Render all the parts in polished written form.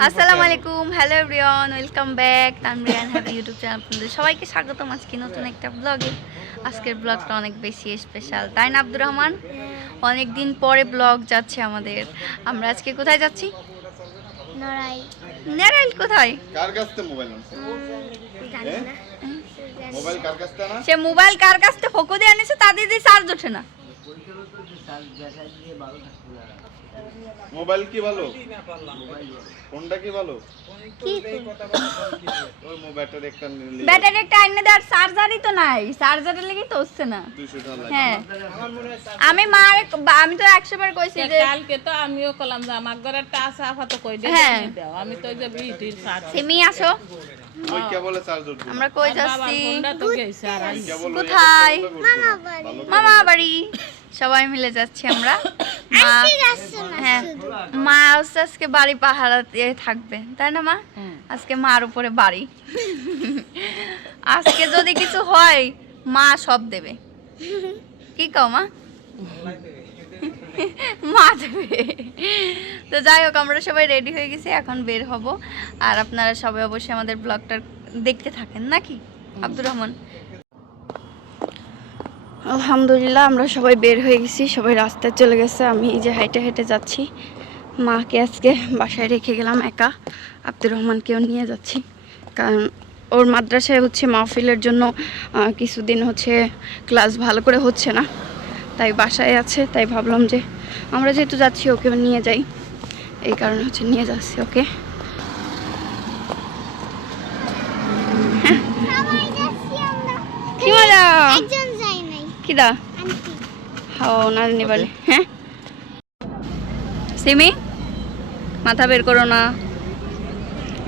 আসসালামু আলাইকুম, hello everyone, welcome back Tanbiran happy YouTube channel. আপনাদের সবাইকে স্বাগতম আজকে নতুন একটা ব্লগে। আজকের ব্লগটা অনেক বেশি স্পেশাল, তাই না আব্দুর রহমান? অনেক দিন পরে ব্লগ যাচ্ছে আমাদের। আমরা আজকে কোথায় যাচ্ছি? নারাইল। কোথায়? কার কাছ থেকে মোবাইল আনছে? জানি না। মোবাইল কার কাছ থেকে না? সে মোবাইল কার কাছ থেকে ফোকো দিয়ে আনেছে, তাদের দিয়ে চার্জ ওঠে না। মোবাইল কি ভালো? কোনটা কি ভালো? কি ওই মোবাইলটা একটা নিলে ব্যাটারি একটা আইনে দেওয়ার চার্জারই তো নাই, চার্জারের লাগি তো হচ্ছে না। 200 টাকা লাগে। হ্যাঁ, আমি তো 100 বার কইছি যে কালকে তো আমিও কলাম যে আমার ঘরে একটা আছে আপাতত কই হ্যাঁ। দাও আমি তো যে বিটির সাথে সিমি আসো, ওই কে বলে চার্জার দিই? আমরা কই যাচ্ছি? ফোনটা তো গেছে আর কে বলে কোথায়? ভালো মামা বাড়ি। সবাই মিলে যাচ্ছি আমরা। মা, হ্যাঁ, মা হচ্ছে আজকে বাড়ি পাহারাতে থাকবে, তাই না মা? আজকে মার উপরে বাড়ি। আজকে যদি কিছু হয় মা সব দেবে। কি কও মা? মা দেবে। তো যাই হোক, আমরা সবাই রেডি হয়ে গেছি, এখন বের হব। আর আপনারা সবাই অবশ্যই আমাদের ব্লগটা দেখতে থাকেন, নাকি আব্দুর রহমান? আলহামদুলিল্লাহ, আমরা সবাই বের হয়ে গেছি, সবাই রাস্তায় চলে গেছে। আমি এই যে হেঁটে হেঁটে যাচ্ছি। মাকে আজকে বাসায় রেখে গেলাম একা, আব্দুর রহমানকেও নিয়ে যাচ্ছি, কারণ ওর মাদ্রাসায় হচ্ছে মাহফিলের জন্য কিছুদিন হচ্ছে ক্লাস ভালো করে হচ্ছে না, তাই বাসায় আছে। তাই ভাবলাম যে আমরা যেহেতু যাচ্ছি ওকেও নিয়ে যাই, এই কারণে হচ্ছে নিয়ে যাচ্ছি ওকে। কি মজা! কিরা হাও না নিবালে। হ্যাঁ সিমি, মাথা বের করো না।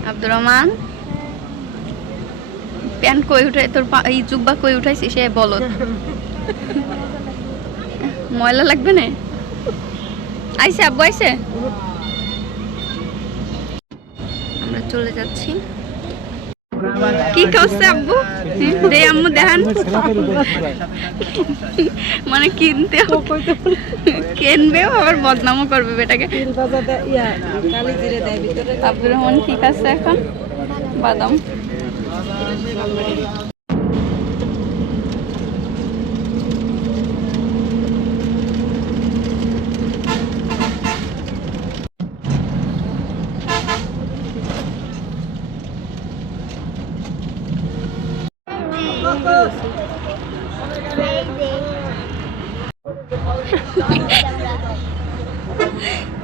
আব্দুর রহমান, প্যান্ট কই উঠাই তোর, এই জুব্বা কই উঠাইছি সে বলো। ময়লা লাগবে না? আইসে আব্বু আইসে, আমরা চলে যাচ্ছি। কি করছে আব্বু? দে আম্মু দেখান। মানে কিনবেও আবার বদনামও করবে বেটাকে। আব্দুর রহমান ঠিক আছে এখন বাদাম।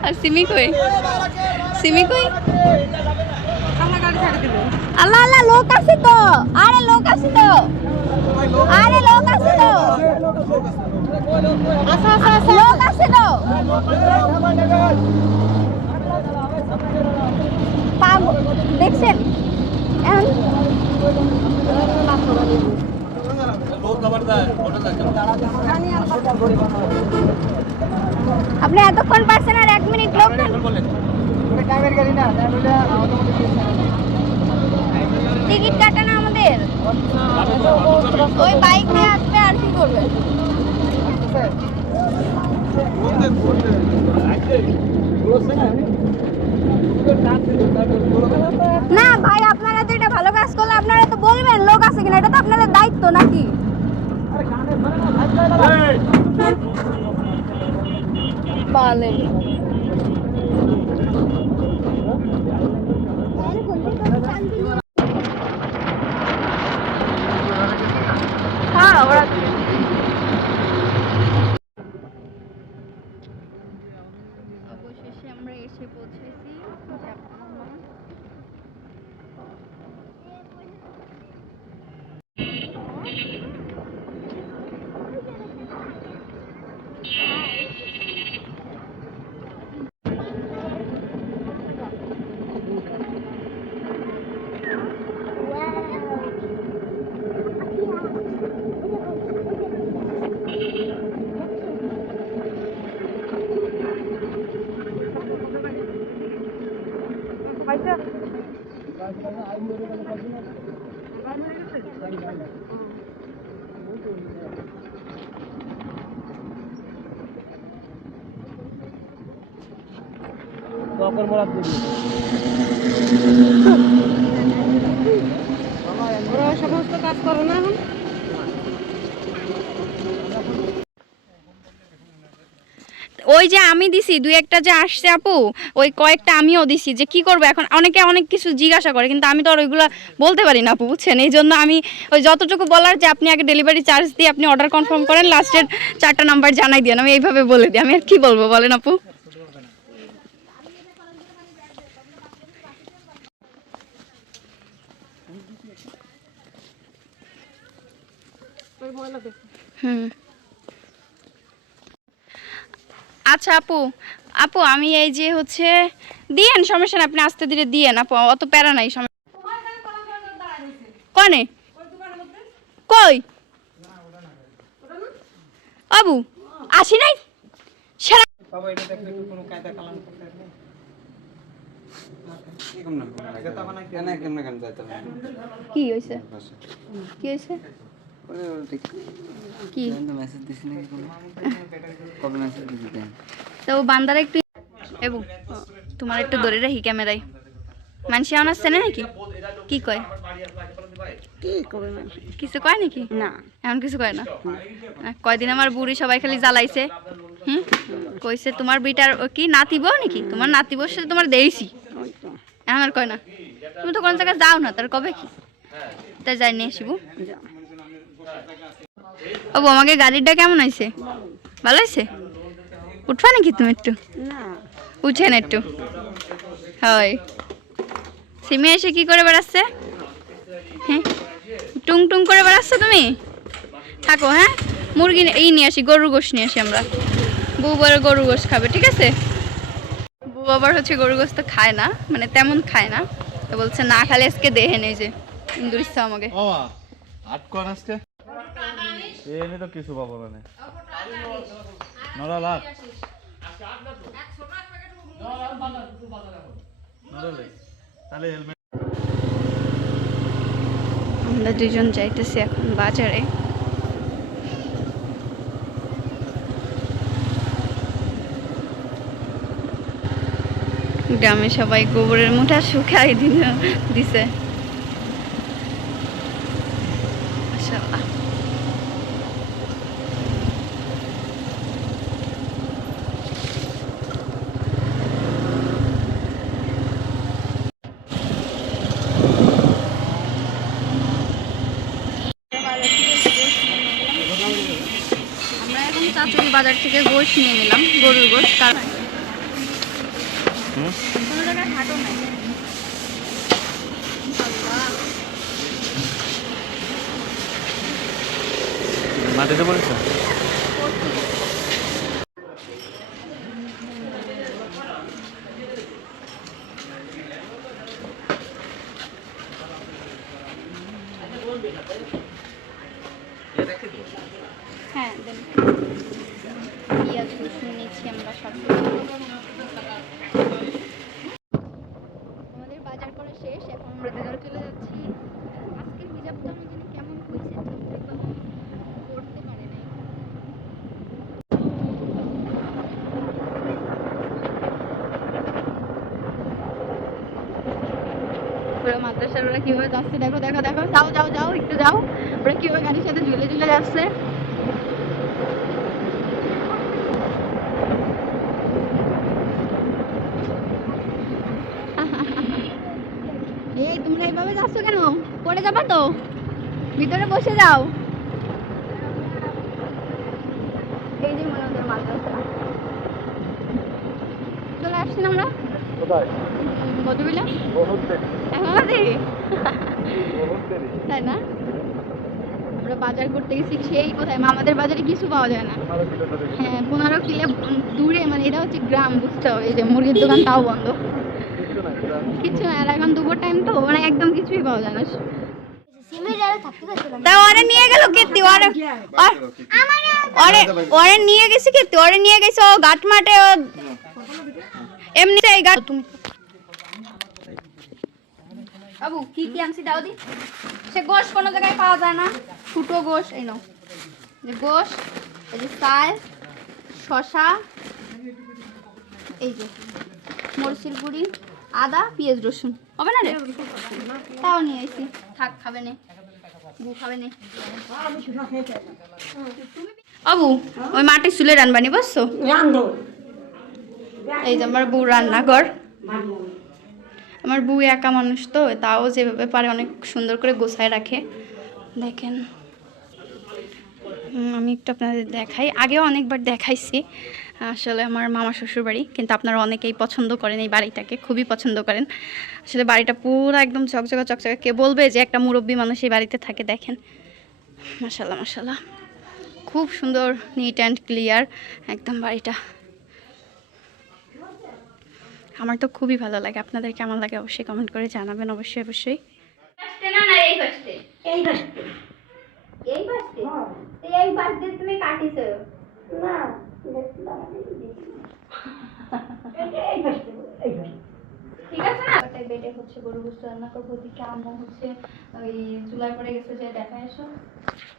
আর সিমি কই? সিমি কই? আল্লাহ আল্লাহ, লোক আছে তো, আরে লোক আছে তো, আরে লোক আছে তো, লোক আছে তো। দেখছেন আপনি এতক্ষণ পারছেন, আর 1 মিনিট লোক টিকিট কাটা না আমাদের, ওই বাইক নিয়ে আসবে আর কি করবে। না ভাই, আপনারা তো এটা ভালো কাজ করলে আপনারা তো বলবেন লোক আছে কিনা, এটা তো আপনাদের দায়িত্ব নাকি? বলেন হ্যাঁ ওরা অবশেষে আমরা এসে পৌঁছেছি জাপান। तो अपन मोला কাজ করো না এখন? ওই যে আমি দিছি দুই একটা যে আসছে আপু, ওই কয়েকটা আমিও দিছি, যে কি করবো এখন, অনেকে অনেক কিছু জিজ্ঞাসা করে কিন্তু আমি তো আর ওইগুলো বলতে পারি না আপু, বুঝছেন? এই জন্য আমি ওই যতটুকু বলার যে আপনি আগে ডেলিভারি চার্জ দিয়ে আপনি অর্ডার কনফার্ম করেন, লাস্টের 4টা নাম্বার জানাই দিন, আমি এইভাবে বলে দিই। আমি আর কি বলবো বলেন আপু? হুম, আচ্ছা আপু, আপু আমি এই যে হচ্ছে দিয়েন, সমস্যা না, আপনি আস্তে ধীরে দিয়েন আপু, অত প্যারা নাই। কনে কই আবু আসি নাই সারা বাবা এটা দেখলে একটু কোনো কায়দা কালাম করতে হবে কি হইছে, কি হইছে, কি তো বান্দার একটু এবু তোমার একটু ধরে রাখি ক্যামেরায়, মানসি আনাচ্ছে না নাকি, কি কয়, কি করবে না? কিছু কয় নাকি? না, এমন কিছু কয় না। কয়দিন আমার বুড়ি সবাই খালি জ্বালাইছে, কইছে তোমার বিটার কি নাতিব নাকি, তোমার নাতিবর সাথে তোমার দেইছি, ওই তো এমন আর কয় না। তুমি তো কোন জায়গায় যাও না, তার কবে কি তাই যাই নিয়ে আসিব। যাও। ও আমাকে গাড়িটা কেমন হয়েছে, ভালো হয়েছে? উঠবা নাকি তুমি একটু, না, উঠেন একটু। হয় সিমে এসে কি করে বেড়াচ্ছে, হ্যাঁ টুং টুং করে বেড়াচ্ছ তুমি, থাকো হ্যাঁ। মুরগি এই নিয়ে আসি, গরুর গোশ নিয়ে আসি আমরা, বউ বড় গরুর গোশ খাবে, ঠিক আছে? বউ আবার হচ্ছে গরুর গোশ তো খায় না, মানে তেমন খায় না, তো বলছে না খালি আজকে দেহে নেই, যে ইন্দুর ইচ্ছা আমাকে। ও আট কোন আজকে এনে তো কিছু পাবো না নরা লাখ তাহলে হেলমেট আমরা দুজন যাইতেছি এখন বাজারে। গ্রামে সবাই গোবরের মুঠা শুকাই দিছে। মাশাআল্লাহ। আমরা এখন চাচুরি বাজার থেকে গোশ নিয়ে নিলাম, গরুর গোশ, কারণ কোনো জায়গায় হাটও নাই। মাটিতে পড়েছে হ্যাঁ দেন। পেঁয়াজ রসুন নিচ্ছি আমরা সব। আমাদের বাজার করা শেষ, এখন আমরা বাজারে চলে যাচ্ছি। আজকের হিজাবটা আমি জানি কেমন হয়েছে, একদম করতে পারে নাই। ওরা মাদ্রাসার ওরা কিভাবে যাচ্ছে, দেখো দেখো দেখো, যাও যাও যাও একটু যাও, ওরা কিভাবে গাড়ির সাথে ঝুলে ঝুলে যাচ্ছে। এই তোমরা এইভাবে যাচ্ছ কেন, পড়ে যাবা তো, ভিতরে বসে যাও। এই যে মনে ওদের মাদ্রাসা, চলে আসছি না আমরা কোথায় কতবিলা বহুত দেরি এখন দেরি, তাই না? আমরা বাজার করতে গেছি সেই কোথায়, মামাদের বাজারে কিছু পাওয়া যায় না। হ্যাঁ 15 কিলো দূরে, মানে এটা হচ্ছে গ্রাম, বুঝতে হবে। এই যে মুরগির দোকান তাও বন্ধ, কিছু না। আর এখন দুপুর টাইম তো, মানে একদম কিছুই পাওয়া যায় না। তা ওরে নিয়ে গেল কীর্তি, ওরে নিয়ে গেছে কীর্তি, ওরে নিয়ে গেছে ও ঘাট মাঠে, এমনি এই ঘাট। তুমি বাবু কি কি আনছি দাও দি, সে গোশ কোনো জায়গায় পাওয়া যায় না, ছোটো গোশ। এই নাও যে গোশ, এই যে চাল, শশা, এই যে মরিচের গুঁড়ি, আদা, পেঁয়াজ রসুন, হবে না রে? তাও নিয়ে আইছি, থাক খাবে না। বউ খাবে নি অবু ওই মাটির চুলে রানবানি বুঝছো এই যে আমার বউ রান্নাঘর আমার বউ একা মানুষ তো তাও যেভাবে পারে অনেক সুন্দর করে গোছায় রাখে দেখেন আমি একটু আপনাদের দেখাই আগেও অনেকবার দেখাইছি আসলে আমার মামা শ্বশুর বাড়ি কিন্তু আপনারা অনেকেই পছন্দ করেন এই বাড়িটাকে খুবই পছন্দ করেন আসলে বাড়িটা পুরো একদম চকচকা চকচকা কে বলবে যে একটা মুরব্বী মানুষ এই বাড়িতে থাকে দেখেন মাশাআল্লাহ মাশাআল্লাহ খুব সুন্দর নিট অ্যান্ড ক্লিয়ার একদম বাড়িটা আমার তো খুবই ভালো লাগে আপনাদের কেমন লাগে অবশ্যই কমেন্ট করে জানাবেন অবশ্যই অবশ্যই তুমি কাটিছো না ঠিক আছে না ওটাই বেটে হচ্ছে গরু গোশত রান্না করবো ওদিকে আম্মু হচ্ছে ওই চুলায় পড়ে গেছে যে দেখা এসো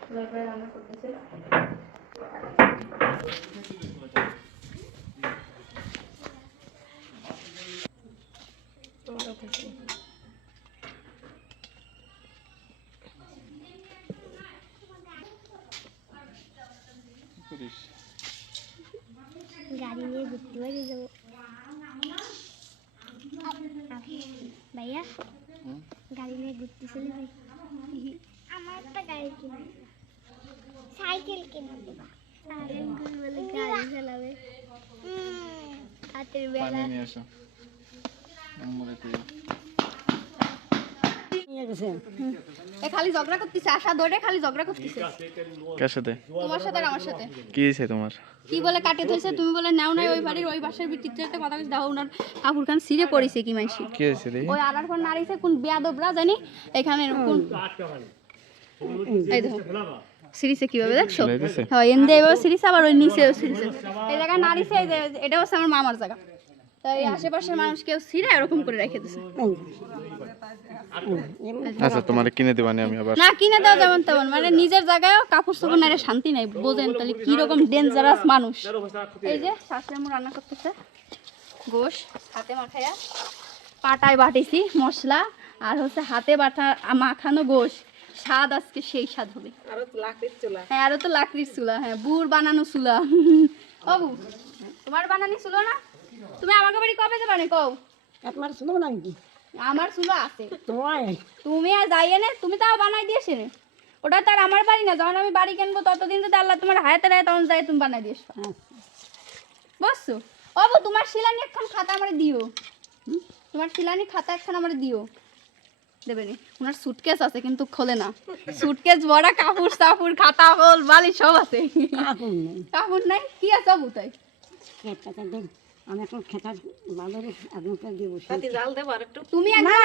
চুলায় পড়ে রান্না করতেছে গাড়ি নিয়ে ঘুরতে বাড়ি যাবো ভাইয়া গাড়ি নিয়ে ঘুরতে চলে যাই আমার একটা গাড়ি কিনে সাইকেল কিনে দেবা বলে গাড়ি চালাবে হাতের বেলা খালি ঝগড়া করতেছে আশা ধরে খালি ঝগড়া করতেছে কার সাথে তোমার সাথে আর আমার সাথে কি হয়েছে তোমার কি বলে কাটে ধইছে তুমি বলে নাও নাই ওই বাড়ির ওই বাসার ভিতরে একটা কথা কইছ দাও ওনার কাপুর খান সিরে পড়িছে কি মাইছি কি হয়েছে রে ওই আলার পর নারিছে কোন বেয়াদবরা জানি এখানে কোন এই দেখো সিরিজে কিভাবে দেখছো হ্যাঁ এন্ডে এবার সিরিজ আবার ওই নিচে সিরিজ এই জায়গা নারিছে এই যে এটা হচ্ছে আমার মামার জায়গা তাই আশেপাশের মানুষ কেউ সিরে এরকম করে রেখে দিছে আচ্ছা তোমারে কিনে দিবানি আমি আবার না কিনে দাও যেমন তেমন মানে নিজের জায়গায় কাপড় চোপড় নারে শান্তি নাই বোঝেন তাহলে কি রকম ডেঞ্জারাস মানুষ এই যে শাশুড়ি আম্মু রান্না করতেছে গোশ হাতে মাখায়া পাটায় বাটিছি মশলা আর হচ্ছে হাতে বাটা মাখানো গোশ স্বাদ আজকে সেই স্বাদ হবে আরো তো লাকড়ির চুলা হ্যাঁ আরো তো লাকড়ির চুলা হ্যাঁ বুড় বানানো চুলা বাবু তোমার বানানি চুলো না তুমি আমাকে বাড়ি কবে যাবে না কও আপনার শুনো না কি আমার চুলো আছে তোমায় তুমি আর যাইয়ে না তুমি তাও বানাই দিয়েছে রে ওটা তো আর আমার বাড়ি না যখন আমি বাড়ি কিনবো ততদিন যদি আল্লাহ তোমার হায়াতে রায় তখন যাই তুমি বানাই দিয়েছ বুঝছো বাবু তোমার শিলানি একখান খাতা আমার দিও তোমার শিলানি খাতা একখান আমার দিও দেবে নি ওনার সুটকেস আছে কিন্তু খোলে না সুটকেস ভরা কাপড় সাপুর খাতা কল বালি সব আছে কাপড় নাই কি আছে বাবু তাই আমি এখন খেতার বাজারে আগুনটা দিয়ে বসে জাল দেবো আর একটু তুমি না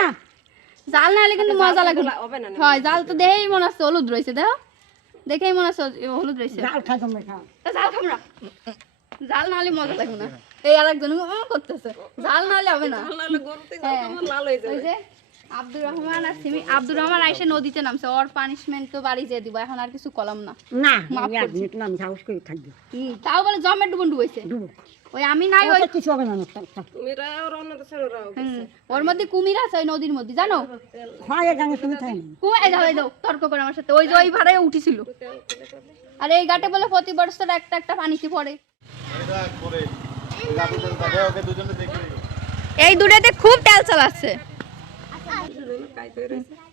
জাল না হলে কিন্তু মজা লাগে হবে না হয় জাল তো দেখেই মনে হচ্ছে হলুদ রয়েছে দেখো দেখেই মনে হচ্ছে হলুদ রয়েছে জাল খাই তোমরা খাও জাল খাবো জাল না হলে মজা লাগবে না এই আরেকজন করতেছে জাল না হলে হবে না গরুতে হ্যাঁ। লাল হয়ে যাবে ওই যে আব্দুর রহমান আর সিমি আব্দুর রহমান আইসে নদীতে নামছে ওর পানিশমেন্ট তো বাড়ি যেয়ে দিব এখন আর কিছু কলাম না না মাফ করছি। নাম সাহস করে থাকবে তাও বলে জমে ডুবন ডুবাইছে ডুবো ওই আমি নাই ওই কিছু হবে না তুমিরা রওনা তো ছেড়েরাও ওর মধ্যে কুমির আছে ওই নদীর মধ্যে জানো হয় জানে তুমি তাই কুমির এই দাও তর্ক করে আমার সাথে ওই যে ওই ভাড়ায় উঠেছিল আর এই ঘাটে বলে প্রতি বছর একটা একটা পানিতে পড়ে এই দূরেতে খুব তেল চালাচ্ছে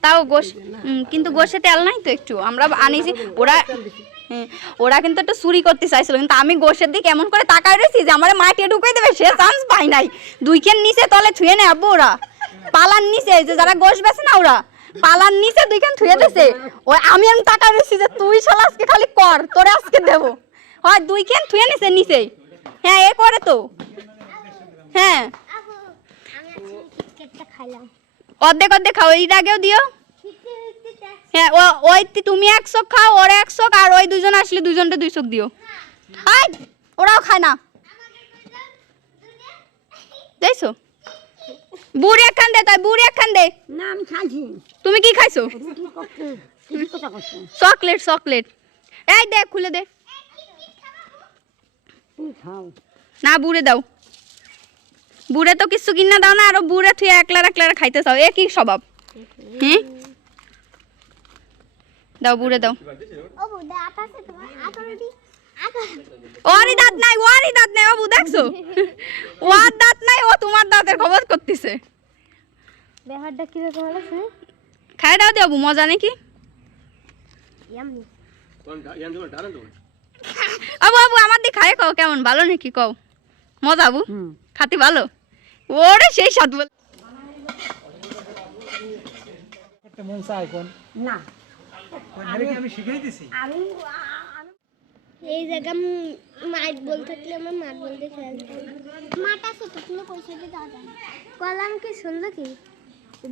তাও গোশ কিন্তু গোশে তেল নাই তো একটু আমরা আনিছি ওরা ওরা কিন্তু একটু চুরি করতে চাইছিল কিন্তু আমি গোশের দিকে এমন করে তাকায় রয়েছি যে আমার মাটিয়ে ঢুকে দেবে সে চান্স পাই নাই দুইখান নিচে তলে ছুঁয়ে নেই আব্বু ওরা পালার নিচে যে যারা গোশ বেছে না ওরা পালার নিচে দুইখান ছুঁয়ে দিয়েছে ওই আমি তাকায় রয়েছি যে তুই শালা আজকে খালি কর তোরে আজকে দেবো হয় দুইখান ছুঁয়ে নিছে নিচে হ্যাঁ এ করে তো হ্যাঁ অর্ধেক অর্ধেক খাও এর আগেও দিও হ্যাঁ ওই তুমি 1 চোখ খাও ওরা 1 চোখ আর ওই দুজন আসলে দুজনটা 2 চোখ দিও আই ওরাও খায় না দেখছো বুড়ি একখান দে তাই বুড়ি একখান দে না আমি খাইছি তুমি কি খাইছো তুমি কথা করছো চকলেট চকলেট এই দে খুলে দে তুমি খাও না বুড়ে দাও বুড়ে তো কিছু কিনা দাও না আরো বুড়ে তুই একলা একলা খাইতে চাও এ কি স্বভাব হ্যাঁ দাও বুড়ে দাও। ও বুদা আটাছে তোমার আটারি ওরই দাঁত নাই, ওরই দাঁত নাই বাবু, দেখছো ওর দাঁত নাই, ও তোমার দাঁতের খবর করতেছে। ব্যাপারটা কি রকম হলো শুনি খাই দাও বাবু, মজা নাকি? ইয়াম্মি আবু আবু আমার দিয়ে খাই কও কেমন, ভালো নাকি কও? মজা আবু, খাতে ভালো? ওরে সেই স্বাদ বল। মন চায় কোন না আরে কি আমি শিখাই দিছি আমি এই জায়গা মাঠ বল থাকলে আমার মাঠ বলতে খেলতাম। মাঠ আছে তো, কোনো পয়সা দিয়ে যাওয়া যায় না। কলাম কি শুনলো কি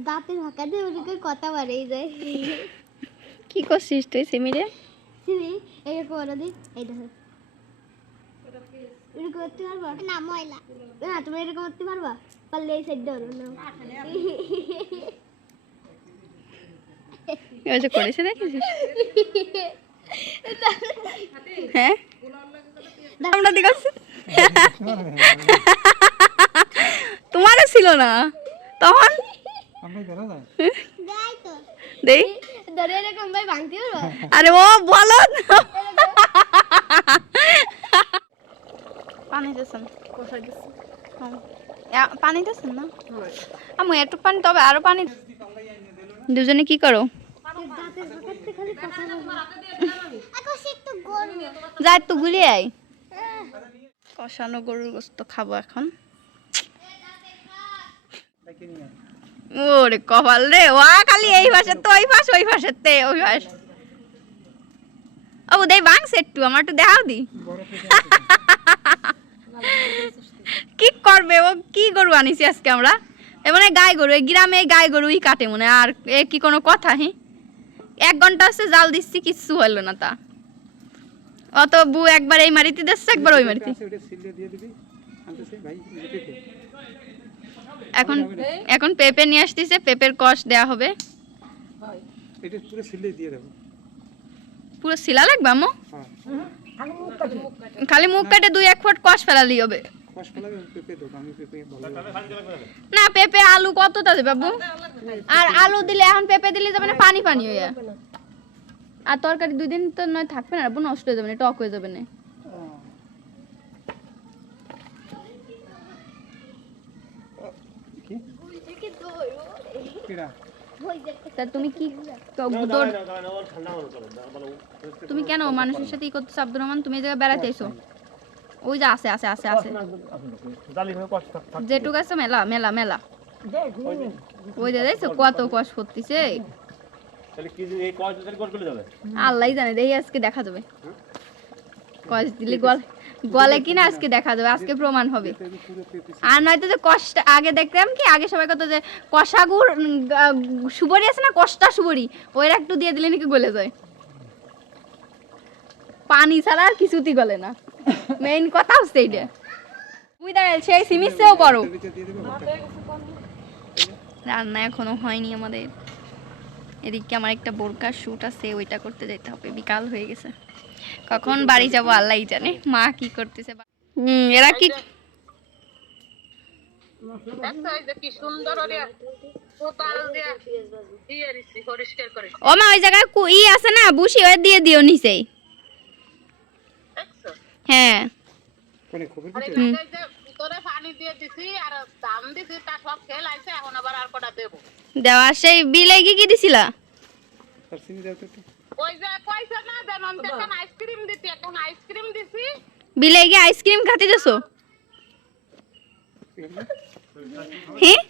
দাঁতে ঢাকা দিয়ে ওদিকে কথা বাড়িয়ে যায়। কি করছিস তুই সিমিরে? সিমি এরকম ওরা দিই, এই দেখো এরকম করতে পারবা না? ময়লা না, তুমি এরকম করতে পারবা? পারলে এই সাইড ধরো না। ওই যে করেছে দেখেছিস? হ্যাঁ আমরা দেখাচ্ছি তোমারও ছিল না তখন? আমরা ধরা যায় যাই তো দেই ধরে এরকম ভাই ভাঙতে পারবা? আরে ও বলো পানি দিয়েছেন? পানি দিয়েছেন না? আমি একটু পানি, তবে আরো পানি। দুজনে কি করো? দাঁতের পকেটে খালি কথা বলে। আকাশ একটু গরম। যা একটু গুলিয়ে আয়। কষানো গরুর গোস্ত খাবো এখন। ওরে কপাল রে, ওয়া খালি এই পাশে তো ওই পাশ, ওই পাশে তে ওই পাশ। ও দেই বাংস একটু আমার একটু দেখাও দি। কি করবে ও? কি গরু আনিছি আজকে আমরা? মানে গাই গরু, এই গ্রামে গাই গরুই কাটে মনে। আর এ কি কোনো কথা? হ্যাঁ 1 ঘন্টা হচ্ছে জাল দিচ্ছি, কিচ্ছু হলো না। তা অত বু একবার এই মারিতে দিচ্ছে, একবার ওই মারিতে। ওটা সিলে দিয়ে দিবি আনতেছে ভাই পেঁপে এখন এখন পেঁপে নিয়ে আসতেছে, পেঁপের কষ দেয়া হবে। এটা পুরো সিলে দিয়ে দেব। পুরো শিলা লাগবে আম্মু? হ্যাঁ খালি মুখ কেটে 2-1 ফুট কষ ফেলালি হবে। কষ ফেলাবে পেঁপে দেবো আমি, পেঁপে ভালো না পেঁপে আলু কতটা দেবে বাবু? আর আলু দিলে এখন পেঁপে দিলে যাবে না, পানি পানি হয়ে। আর তরকারি 2 দিন তো নয় থাকবে না, নষ্ট হয়ে যাবে না, টক হয়ে যাবে না। কি কিরা তা তুমি কি তুমি কেন মানুষের সাথে ই করতেছো আব্দুর রহমান? তুমি এই জায়গায় বেড়াতে এসো। ওই যে আছে আছে আছে আছে যেটুক আছে মেলা মেলা মেলা। ওই যে দেখছো কত কষ করতেছে, আল্লাহ জানে। দেখি আজকে দেখা যাবে কষ দিলে গলে কিনা, আজকে দেখা যাবে, আজকে প্রমাণ হবে। আর নয়তো যে কষটা আগে দেখতাম কি, আগে সবাই কত যে কষা গুড় সুবরি আছে না, কষ্টা সুবরি, ওইটা একটু দিয়ে দিলে নাকি গলে যায়। পানি ছাড়া আর কিছুতেই গলে না, মেইন কথা হচ্ছে এইটা। বুঝতে সেই সিমিসেও করো। রান্না এখনো হয়নি আমাদের। এদিকে আমার একটা বোরকার শুট আছে, ওইটা করতে যেতে হবে, বিকাল হয়ে গেছে। কখন বাড়ি যাব আল্লাহই জানে। মা কি করতেছে। এরা কি কি সুন্দর ও মা, ওই জায়গায় ই আছে না বুসি, ওই দিয়ে দিও নিচে। হ্যাঁ কোনে খবর দেওয়া সেই বিলে কি দিছিলা? তার চিনি দাও তো একটু। বিলে গিয়ে আইসক্রিম খাতে দিছো? হ্যাঁ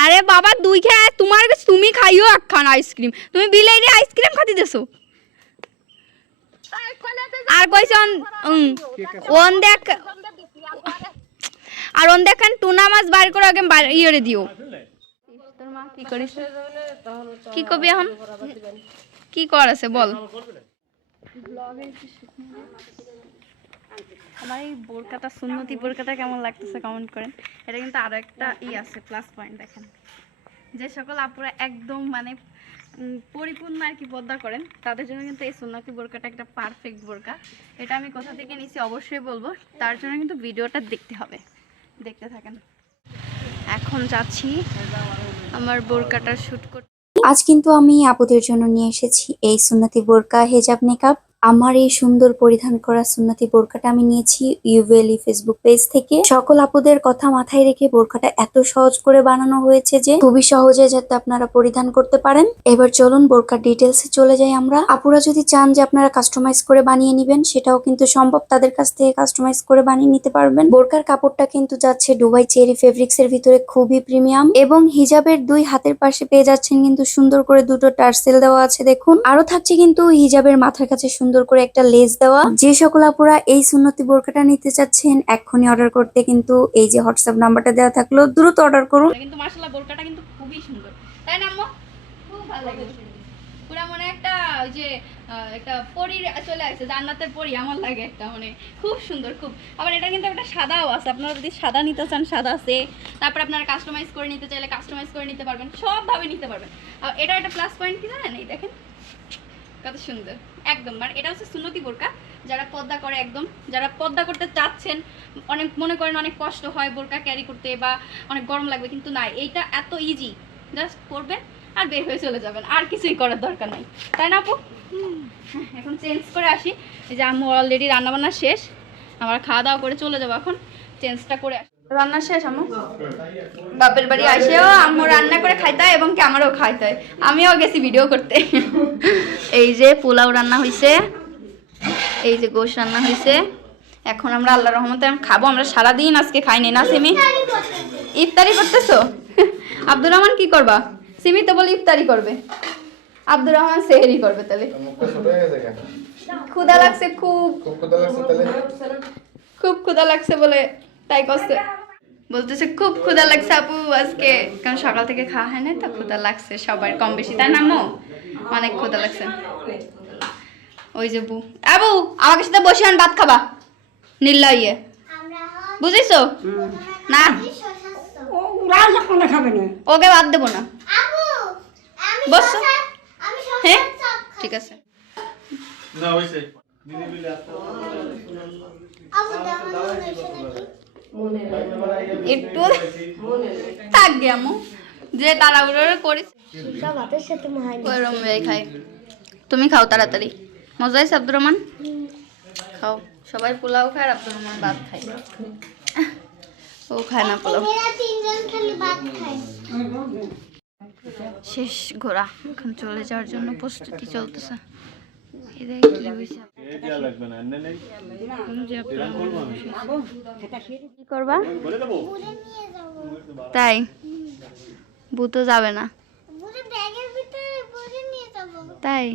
আরে বাবা, 2 খায় তোমার কাছে, তুমি খাইও একখান আইসক্রিম, তুমি বিলে গিয়ে আইসক্রিম খাতে দিছো? আর কইছন ওন দেখ, আর ওন দেখেন টুনা মাছ বাইর করে আগে ইয়ে দিও। তোর মা কি করিস? কি কবি এখন? কি কর আছে বল। আমার এই বোরকাটা, সুন্নতি বোরকাটা কেমন লাগতেছে কমেন্ট করেন। এটা কিন্তু আরো একটা ই আছে, প্লাস পয়েন্ট। দেখেন যে সকল আপুরা একদম মানে পরিপূর্ণ আর কি পর্দা করেন, তাদের জন্য কিন্তু এই সুন্নতি বোরকাটা একটা পারফেক্ট বোরকা। এটা আমি কোথা থেকে নিয়েছি অবশ্যই বলবো, তার জন্য কিন্তু ভিডিওটা দেখতে হবে। দেখতে থাকেন। এখন যাচ্ছি আমার বোরকাটা শুট করতে। আজ কিন্তু আমি আপুদের জন্য নিয়ে এসেছি এই সুন্নতি বোরকা হেজাব নেকাব। আমার এই সুন্দর পরিধান করা সুন্নতি বোরকাটা আমি নিয়েছি ইউভেলি ফেসবুক পেজ থেকে। সকল আপুদের কথা মাথায় রেখে বোরকাটা এত সহজ করে বানানো হয়েছে যে খুবই সহজে যাতে আপনারা পরিধান করতে পারেন। এবার চলুন বোরকার ডিটেলসে চলে যাই আমরা। আপুরা যদি চান যে আপনারা কাস্টমাইজ করে বানিয়ে নেবেন সেটাও কিন্তু সম্ভব, তাদের কাছ থেকে কাস্টমাইজ করে বানিয়ে নিতে পারবেন। বোরকার কাপড়টা কিন্তু যাচ্ছে দুবাই চেরি ফেব্রিক্স এর ভিতরে, খুবই প্রিমিয়াম। এবং হিজাবের দুই হাতের পাশে পেয়ে যাচ্ছেন কিন্তু সুন্দর করে দুটো টার্সেল দেওয়া আছে দেখুন। আরো থাকছে কিন্তু হিজাবের মাথার কাছে সুন্দর করে একটা লেস দেওয়া। যে সকল আপুরা এই সুন্নতি বোরকাটা নিতে চাচ্ছেন এক্ষুনি অর্ডার করতে কিন্তু এই যে হোয়াটসঅ্যাপ নাম্বারটা দেওয়া থাকলো, দ্রুত অর্ডার করুন। কিন্তু মাশাআল্লাহ বোরকাটা কিন্তু খুবই সুন্দর, তাই না আম্মু? খুব ভালো লাগে, পুরো মনে একটা ওই যে একটা পরীর চলে আসছে, জান্নাতের পরী আমার লাগে একটা, মানে খুব সুন্দর খুব। আবার এটা কিন্তু একটা সাদাও আছে, আপনারা যদি সাদা নিতে চান সাদা আছে, তারপর আপনারা কাস্টমাইজ করে নিতে চাইলে কাস্টমাইজ করে নিতে পারবেন, সবভাবে নিতে পারবেন। আর এটা একটা প্লাস পয়েন্ট কি জানেন, এই দেখেন কত সুন্দর একদম। মানে এটা হচ্ছে সুন্নতি বোরকা, যারা পর্দা করে, একদম যারা পর্দা করতে চাচ্ছেন, অনেক মনে করেন অনেক কষ্ট হয় বোরকা ক্যারি করতে বা অনেক গরম লাগবে, কিন্তু না, এইটা এত ইজি, জাস্ট করবেন আর বের হয়ে চলে যাবেন, আর কিছুই করার দরকার নাই, তাই না আপু? এখন চেঞ্জ করে আসি। এই যে আম্মু অলরেডি রান্নাবান্না শেষ, আমরা খাওয়া দাওয়া করে চলে যাবো, এখন চেঞ্জটা করে আসি। রান্না শেষ আম্মু? বাপের বাড়ি আসেও আম্মু রান্না করে খাইতে হয় এবং কি আমারও খাইতে হয়, আমিও গেছি ভিডিও করতে। এই যে পোলাও রান্না হয়েছে, এই যে গোশ রান্না হয়েছে, এখন আমরা আল্লাহর রহমতে খাবো। আমরা সারাদিন আজকে খাইনি না সিমি? ইফতারি করতেছো? আব্দুর রহমান কি করবা? সিমি তো বলে ইফতারি করবে, আব্দুর রহমান সেহরি করবে। তাহলে ক্ষুধা লাগছে, খুব খুব ক্ষুধা লাগছে বলে তাই করছে, বলতেছে খুব ক্ষুধা লাগছে আপু আজকে, কারণ সকাল থেকে খাওয়া হয় না তো ক্ষুধা লাগছে সবার কম বেশি, তাই না আম্মু? অনেক ক্ষুধা লাগছে। ওই যে বু, আবু আমাকে সাথে বসে আন, ভাত খাবা নিল্লা ইয়ে, বুঝেছো না? ওকে ভাত দেবো না, বসো। হ্যাঁ ঠিক আছে। না হইছে দিদি বিলে আসতে একটু থাকবে আম্মু, যে তাড়াহুড়ো করিস ভাতের সাথে ওইরকম খাই। তুমি খাও তাড়াতাড়ি, মজা হয়েছে আব্দুর রহমান? খাও, সবাই পোলাও খায় আর আব্দুর রহমান ভাত খায়। ও খায় না পোলাও। শেষ ঘোরা, এখন চলে যাওয়ার জন্য প্রস্তুতি চলতেছে। কি করবা? তাই বুতো যাবে না তাই?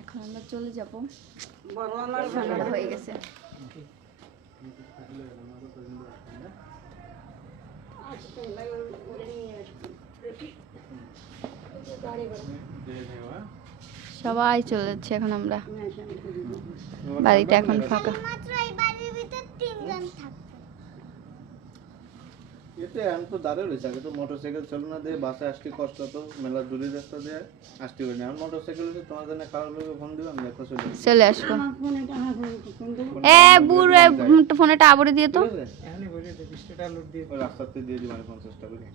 এখন আমরা চলে যাবো, সন্ধ্যা হয়ে গেছে। সবাই চলে যাচ্ছে এখন, আমরা বাড়িটা এখন ফাঁকা। এতে আমি তো দাঁড়িয়ে রয়েছে, আগে তো মোটরসাইকেল চলো না দিয়ে বাসে আসতে কষ্ট হতো, মেলা দূরের রাস্তা দিয়ে আসতে পারিনি। এখন মোটরসাইকেল হচ্ছে, তোমার জন্য কারোর লোকে ফোন দিবে, আমি দেখো চলে আসবো। এ বুড়ো ফোনেটা আবরে দিয়ে তো রাস্তাতে দিয়ে দিই, মানে 50 টাকা করে,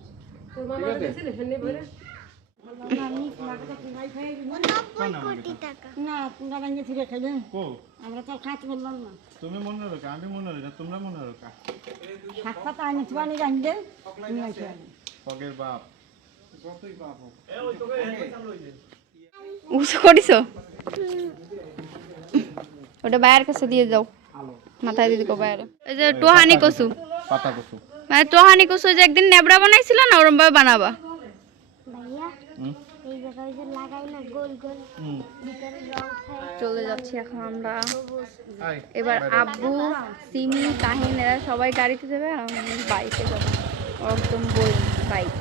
ঠিক আছে? তুমি মনে রাখো, আমি মনে রাখি, তোমরা মনে রাখো। ফগের বাপ উঁচু করিছো, ওটা বাইরের কাছে দিয়ে যাও, মাথায় দিয়ে দিকো বাইরে। এই যে টোহানি কসু, পাতা কসু, মানে টোহানি কসু যে একদিন নেবড়া বানাইছিল না, ওরম ভাবে বানাবা। চলে যাচ্ছি এখন আমরা। এবার আব্বু, সিমি, তাহিন এরা সবাই গাড়িতে যাবে আর আমি বাইকে যাবো, একদম বই বাইক।